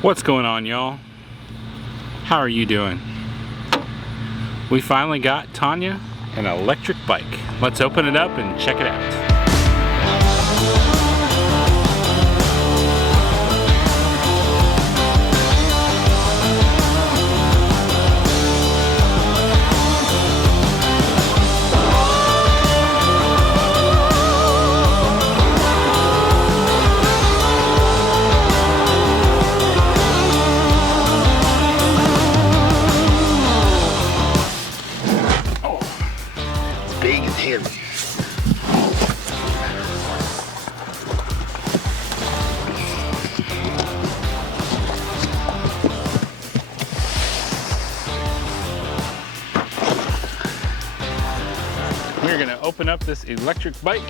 What's going on, y'all? How are you doing? We finally got Tanya an electric bike. Let's open it up and check it out. Big and heavy. We're going to open up this electric bike.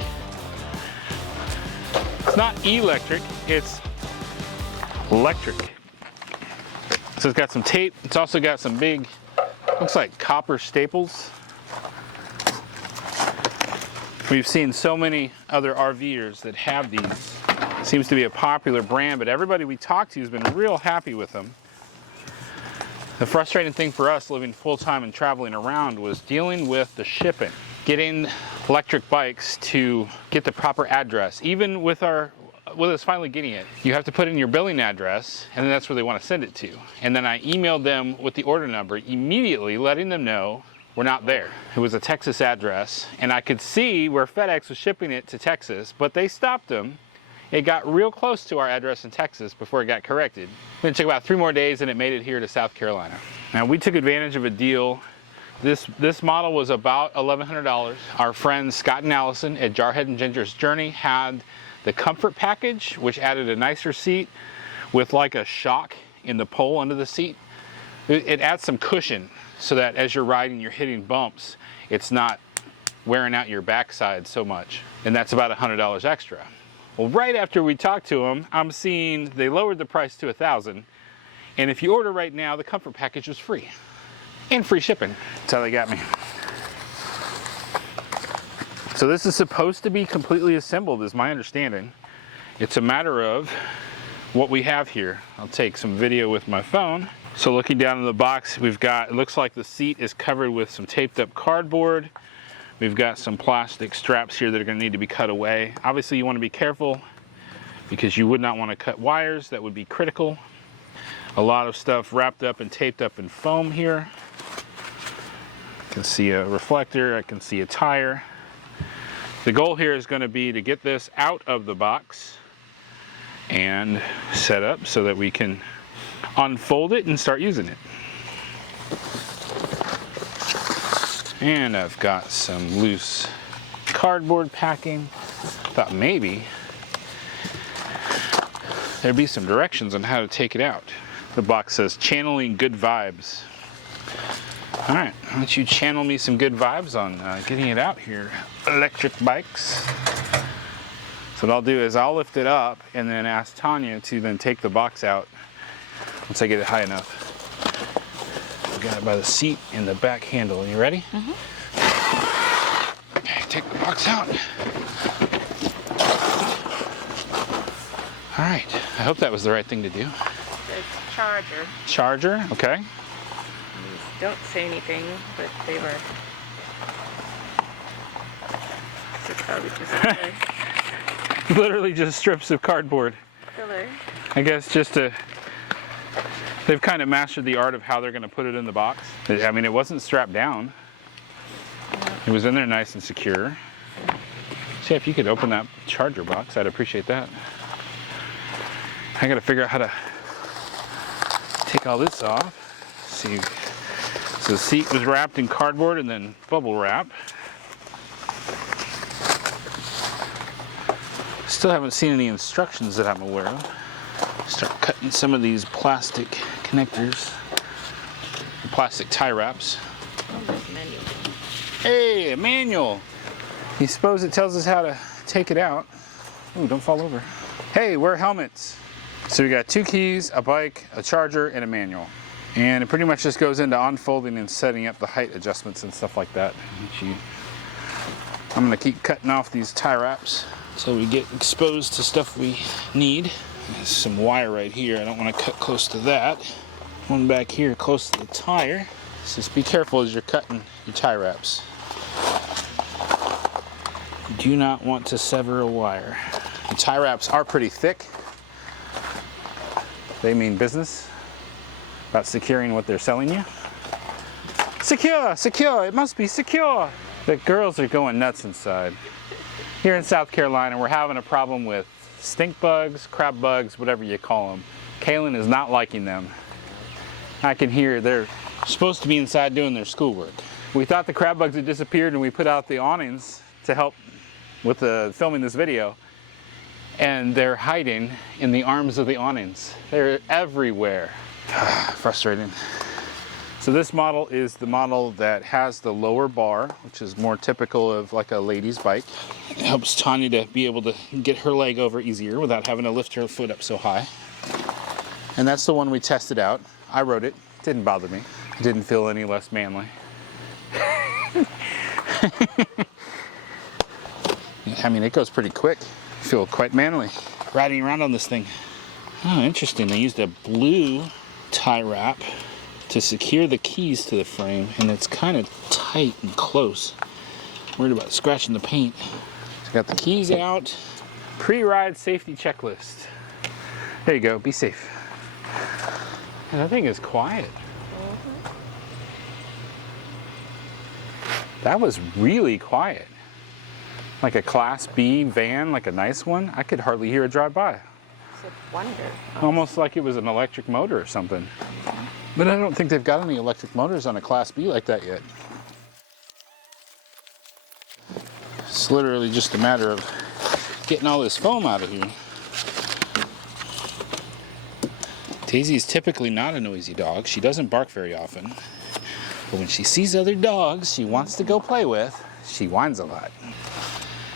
It's not electric, it's Lectric. So it's got some tape. It's also got some big, looks like copper staples. We've seen so many other RVers that have these. It seems to be a popular brand, but everybody we talked to has been real happy with them. The frustrating thing for us living full-time and traveling around was dealing with the shipping. Getting electric bikes to get the proper address. Even with us finally getting it, you have to put in your billing address, and then that's where they want to send it to. And then I emailed them with the order number immediately, letting them know we're not there. It was a Texas address, and I could see where FedEx was shipping it to Texas, but they stopped them. It got real close to our address in Texas before it got corrected. It took about 3 more days, and it made it here to South Carolina. Now, we took advantage of a deal. This model was about $1,100. Our friends Scott and Allison at Jarhead and Ginger's Journey had the comfort package, which added a nicer seat with like a shock in the pole under the seat. It adds some cushion so that as you're riding, you're hitting bumps, it's not wearing out your backside so much. And that's about $100 extra. Well, right after we talked to them, I'm seeing they lowered the price to $1,000. And if you order right now, the comfort package was free. And free shipping. That's how they got me. So this is supposed to be completely assembled, is my understanding. It's a matter of what we have here. I'll take some video with my phone. So looking down in the box, we've got, it looks like the seat is covered with some taped up cardboard. We've got some plastic straps here that are going to need to be cut away. Obviously you want to be careful because you would not want to cut wires. That would be critical. A lot of stuff wrapped up and taped up in foam here. I can see a reflector, I can see a tire. The goal here is going to be to get this out of the box and set up so that we can unfold it and start using it. And I've got some loose cardboard packing. Thought maybe there'd be some directions on how to take it out. The box says channeling good vibes. All right, why don't you channel me some good vibes on getting it out here, electric bikes. So what I'll do is I'll lift it up and then ask Tanya to then take the box out once I get it high enough. I got it by the seat and the back handle. You ready? Mm-hmm. Okay, take the box out. All right, I hope that was the right thing to do. It's charger. Charger, okay. Don't say anything, but they were. So probably just filler. Literally just strips of cardboard. Filler. I guess just to, they've kind of mastered the art of how they're going to put it in the box. I mean, it wasn't strapped down. It was in there nice and secure. See, if you could open that charger box, I'd appreciate that. I got to figure out how to take all this off. See, so the seat was wrapped in cardboard and then bubble wrap. Still haven't seen any instructions that I'm aware of. Start cutting some of these plastic connectors, plastic tie wraps. Manual. Hey, a manual. You suppose it tells us how to take it out. Ooh, don't fall over. Hey, wear helmets. So we got 2 keys, a bike, a charger, and a manual. And it pretty much just goes into unfolding and setting up the height adjustments and stuff like that. I'm gonna keep cutting off these tie wraps so we get exposed to stuff we need. There's some wire right here. I don't want to cut close to that. One back here close to the tire. So just be careful as you're cutting your tie wraps. Do not want to sever a wire. The tie wraps are pretty thick. They mean business about securing what they're selling you. Secure, secure, it must be secure. The girls are going nuts inside. Here in South Carolina, we're having a problem with stink bugs, crab bugs, whatever you call them. Kaylin is not liking them. I can hear they're supposed to be inside doing their schoolwork. We thought the crab bugs had disappeared and we put out the awnings to help with filming this video. And they're hiding in the arms of the awnings. They're everywhere. Frustrating. So this model is the model that has the lower bar, which is more typical of like a lady's bike. It helps Tanya to be able to get her leg over easier without having to lift her foot up so high. And that's the one we tested out. I rode it. It didn't bother me. It didn't feel any less manly. I mean, it goes pretty quick. I feel quite manly riding around on this thing. Oh, interesting. They used a blue tie wrap to secure the keys to the frame, and it's kind of tight and close. Worried about scratching the paint. So got the keys out. Pre-ride safety checklist. There you go. Be safe. And that thing is quiet. That was really quiet. Like a Class B van, like a nice one, I could hardly hear it drive by. It's a wonder. Almost like it was an electric motor or something. But I don't think they've got any electric motors on a Class B like that yet. It's literally just a matter of getting all this foam out of here. Daisy's typically not a noisy dog. She doesn't bark very often. But when she sees other dogs she wants to go play with, she whines a lot.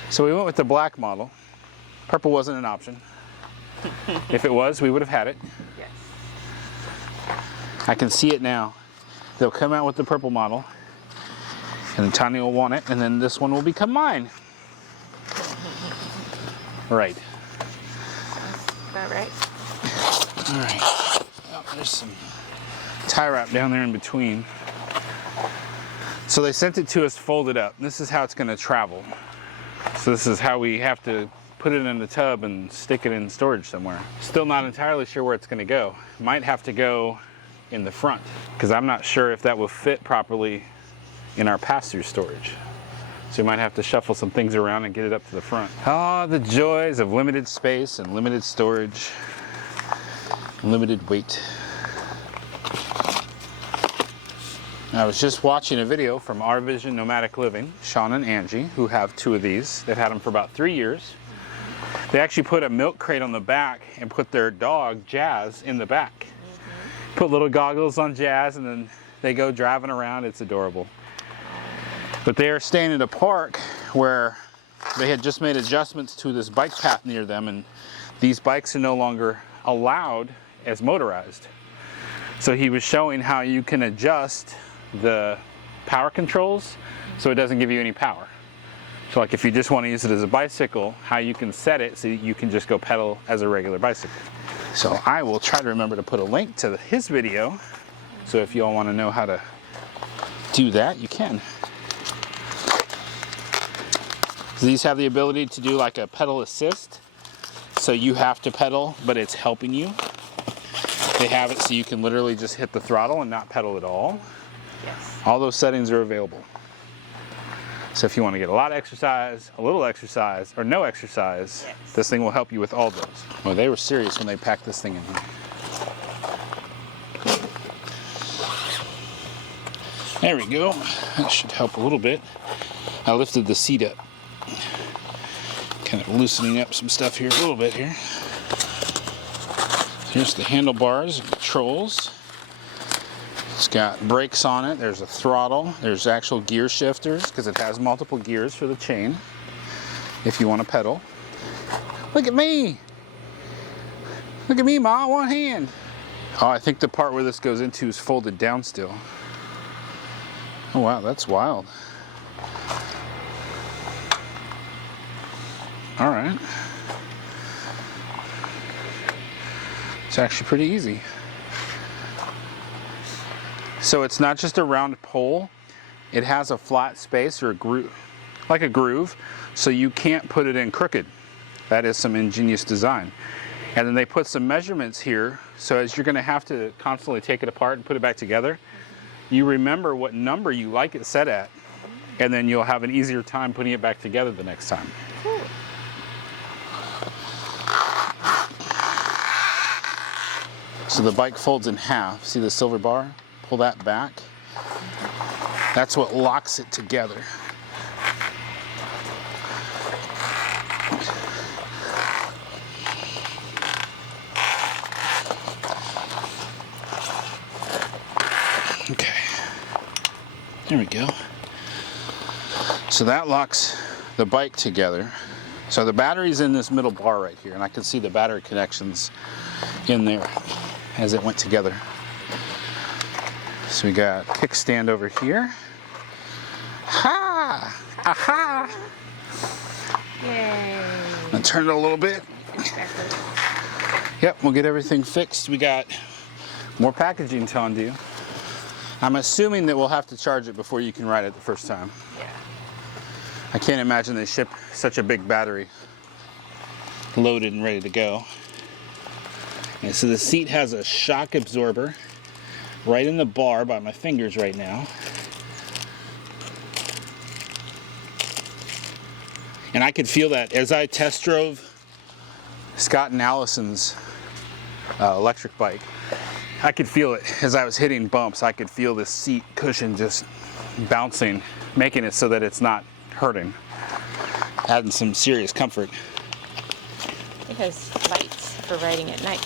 So we went with the black model. Purple wasn't an option. If it was, we would have had it. Yes. I can see it now. They'll come out with the purple model, and then Tanya will want it, and then this one will become mine. Right. About right. All right. Oh, there's some tie wrap down there in between. So they sent it to us folded up. This is how it's going to travel. So this is how we have to put it in the tub and stick it in storage somewhere. Still not entirely sure where it's going to go. Might have to go in the front because I'm not sure if that will fit properly in our pass-through storage. So we might have to shuffle some things around and get it up to the front. Ah, the joys of limited space and limited storage, limited weight. I was just watching a video from Our Vision Nomadic Living, Sean and Angie, who have 2 of these. They've had them for about 3 years. They actually put a milk crate on the back and put their dog, Jazz, in the back. Put little goggles on Jazz and then they go driving around. It's adorable. But they are staying at a park where they had just made adjustments to this bike path near them, and these bikes are no longer allowed as motorized. So he was showing how you can adjust the power controls so it doesn't give you any power. So like if you just want to use it as a bicycle, how you can set it so you can just go pedal as a regular bicycle. So I will try to remember to put a link to his video, so if you all want to know how to do that, you can. So these have the ability to do like a pedal assist, so you have to pedal but it's helping you. They have it so you can literally just hit the throttle and not pedal at all. Yes. All those settings are available. So if you want to get a lot of exercise, a little exercise, or no exercise, yes, this thing will help you with all those. Well, they were serious when they packed this thing in here. There we go. That should help a little bit. I lifted the seat up. Kind of loosening up some stuff here a little bit here. Here's the handlebars and controls. It's got brakes on it. There's a throttle. There's actual gear shifters because it has multiple gears for the chain if you want to pedal. Look at me. Look at me, Ma. One hand. Oh, I think the part where this goes into is folded down still. Oh, wow. That's wild. All right. It's actually pretty easy. So it's not just a round pole, it has a flat space or a groove, like a groove, so you can't put it in crooked. That is some ingenious design. And then they put some measurements here, so as you're going to have to constantly take it apart and put it back together, you remember what number you like it set at, and then you'll have an easier time putting it back together the next time. Cool. So the bike folds in half. See the silver bar? Pull that back. That's what locks it together. Okay, there we go. So that locks the bike together. So the battery's in this middle bar right here, and I can see the battery connections in there as it went together. So we got kickstand over here. Ha! Aha! Yay. And turn it a little bit. Yep, we'll get everything fixed. We got more packaging to undo. I'm assuming that we'll have to charge it before you can ride it the first time. Yeah. I can't imagine they ship such a big battery loaded and ready to go. And so the seat has a shock absorber right in the bar by my fingers right now. And I could feel that as I test drove Scott and Allison's electric bike. I could feel it as I was hitting bumps. I could feel the seat cushion just bouncing, making it so that it's not hurting, adding some serious comfort. It has lights for riding at night.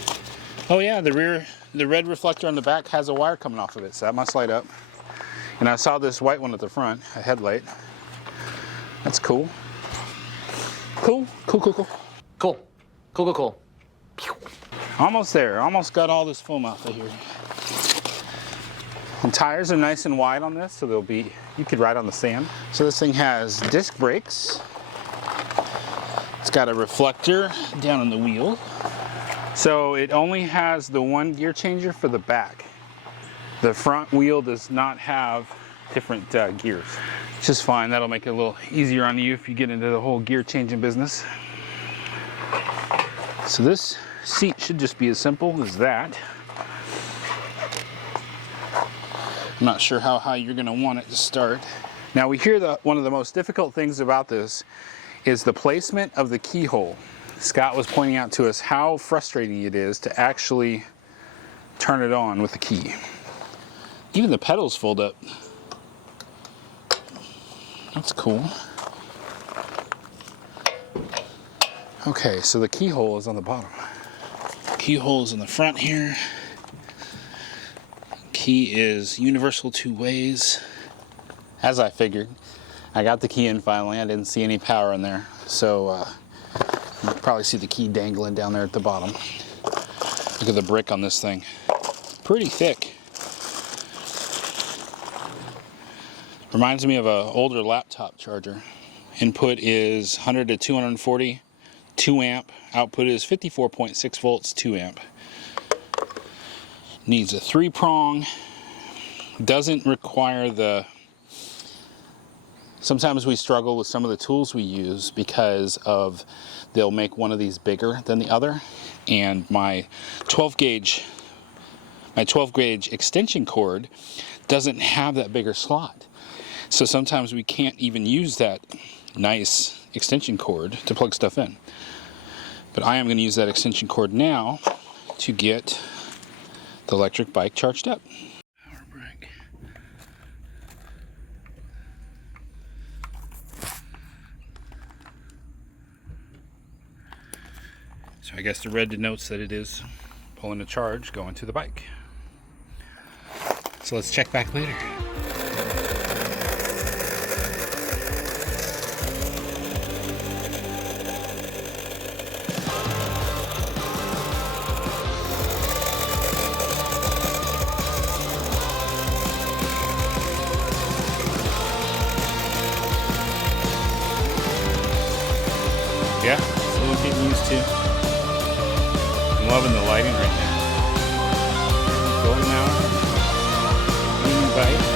Oh yeah, the red reflector on the back has a wire coming off of it, so that must light up. And I saw this white one at the front, a headlight. That's cool. Cool, cool, cool, cool. Cool. Cool, cool, cool. Almost there, almost got all this foam out of here. And tires are nice and wide on this, so you could ride on the sand. So this thing has disc brakes. It's got a reflector down on the wheel. So it only has the one gear changer for the back. The front wheel does not have different gears. It's just fine, that'll make it a little easier on you if you get into the whole gear changing business. So this seat should just be as simple as that. I'm not sure how high you're going to want it to start. Now we hear that one of the most difficult things about this is the placement of the keyhole. Scott was pointing out to us how frustrating it is to actually turn it on with the key. Even the pedals fold up. That's cool. Okay, so the keyhole is on the bottom. Keyhole is in the front here. Key is universal 2 ways. As I figured, I got the key in finally. I didn't see any power in there, so you can probably see the key dangling down there at the bottom. Look at the brick on this thing. Pretty thick. Reminds me of an older laptop charger. Input is 100 to 240, 2 amp. Output is 54.6 volts, 2 amp. Needs a 3-prong. Doesn't require the... Sometimes we struggle with some of the tools we use because of they'll make one of these bigger than the other. And my 12 gauge extension cord doesn't have that bigger slot. So sometimes we can't even use that nice extension cord to plug stuff in. But I am going to use that extension cord now to get the electric bike charged up. Power brake. So I guess the red denotes that it is pulling a charge going to the bike. So let's check back later. Yeah, it's a little getting used to. I'm loving the lighting right now. right?